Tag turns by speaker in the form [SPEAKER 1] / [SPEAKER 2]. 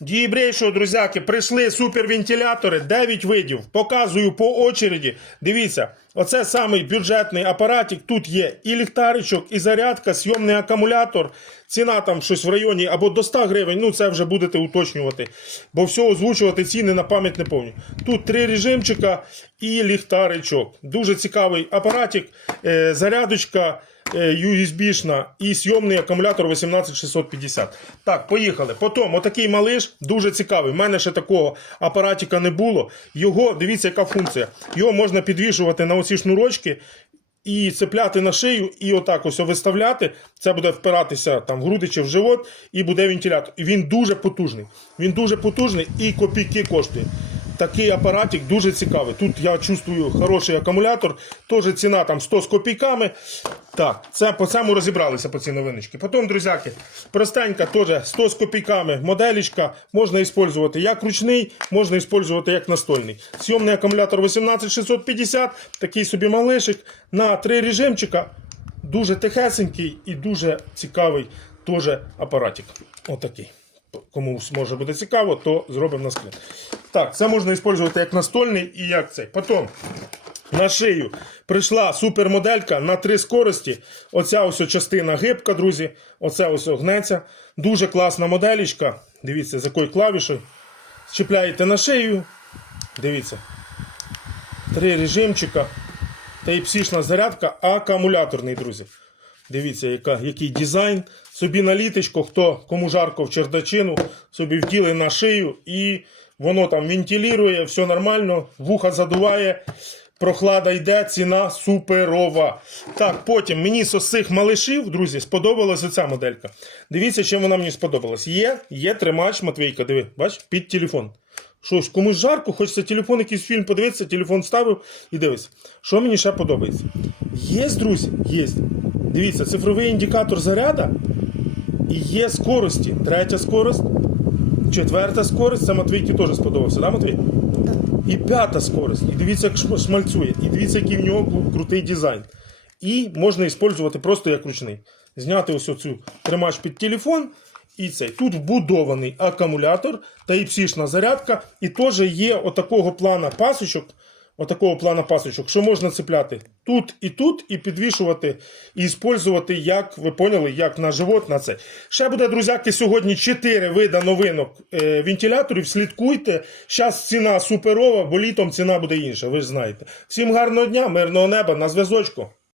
[SPEAKER 1] Дієбрейшого, друзяки, прийшли супервентилятори, 9 видів. Показую по очереді. Дивіться, оце самий бюджетний апаратик. Тут є і ліхтаричок, і зарядка, сйомний акумулятор. Ціна там щось в районі або до 100 гривень. Ну це вже будете уточнювати. Бо все озвучувати ціни на пам'ять не повні. Тут три режимчика і ліхтаричок. Дуже цікавий апаратик, е, зарядочка. Е, USB-шна і сйомний акумулятор 18650. Так, поїхали. Потім отакий малиш, дуже цікавий. У мене ще такого апаратика не було. Його, дивіться, яка функція. Його можна підвішувати на оці шнурочки і цепляти на шию, і отак ось виставляти. Це буде впиратися там в груди чи в живот, і буде вентилятор. І він дуже потужний. Він дуже потужний і копійки коштує. Такий апаратик дуже цікавий. Тут я чувствую хороший акумулятор, теж ціна там 100 з копійками. Так, це по цьому розібралися по ці новиночки. Потім, друзяки, простенька теж 100 з копійками моделічка. Можна використовувати як ручний, можна використовувати як настольний. Сйомний акумулятор 18650, такий собі малишик на три режимчика. Дуже тихесенький і дуже цікавий теж апаратик. Отакий. Комусь може бути цікаво, то зробимо на скрін. Так, це можна використовувати як настольний і як цей. Потім на шию прийшла супермоделька на три скорості. Оця ось частина гибка, друзі. Оце ось гнеться. Дуже класна моделічка. Дивіться, з якою клавішою. Чіпляєте на шию. Дивіться. Три режимчика. Type-C-шна зарядка, акумуляторний, друзі. Дивіться, яка, який дизайн. Собі на літочку, хто кому жарко в чердачину, собі вділи на шию і воно там вентилює, все нормально, вуха задуває, прохлада йде, ціна суперова. Так, потім мені з цих малишів, друзі, сподобалася ця моделька. Дивіться, чим вона мені сподобалась. Є, є тримач, Матвійка, диви, бач, під телефон. Щось комусь жарко, хочеться телефон, якийсь фільм подивитися, телефон ставив і дивись. Що мені ще подобається? Є, друзі, є. Дивіться, цифровий індикатор заряда і є скорості. Третя скорость, четверта скорость. Це Матвійки теж сподобався, да, Матвій? І п'ята скорость. І дивіться, як шм- шмальцює. І дивіться, який в нього крутий дизайн. І можна використовувати просто як ручний. Зняти ось оцю тримач під телефон. І цей. Тут вбудований акумулятор та іпсішна зарядка. І теж є отакого плана пасочок. Отакого плана пасочок, що можна цепляти тут і тут, і підвішувати, і використовувати, як ви поняли, як на живот, на це. Ще буде, друзяки, сьогодні 4 вида новинок е, вентиляторів. Слідкуйте. Зараз ціна суперова, бо літом ціна буде інша, ви ж знаєте. Всім гарного дня, мирного неба, на зв'язочку.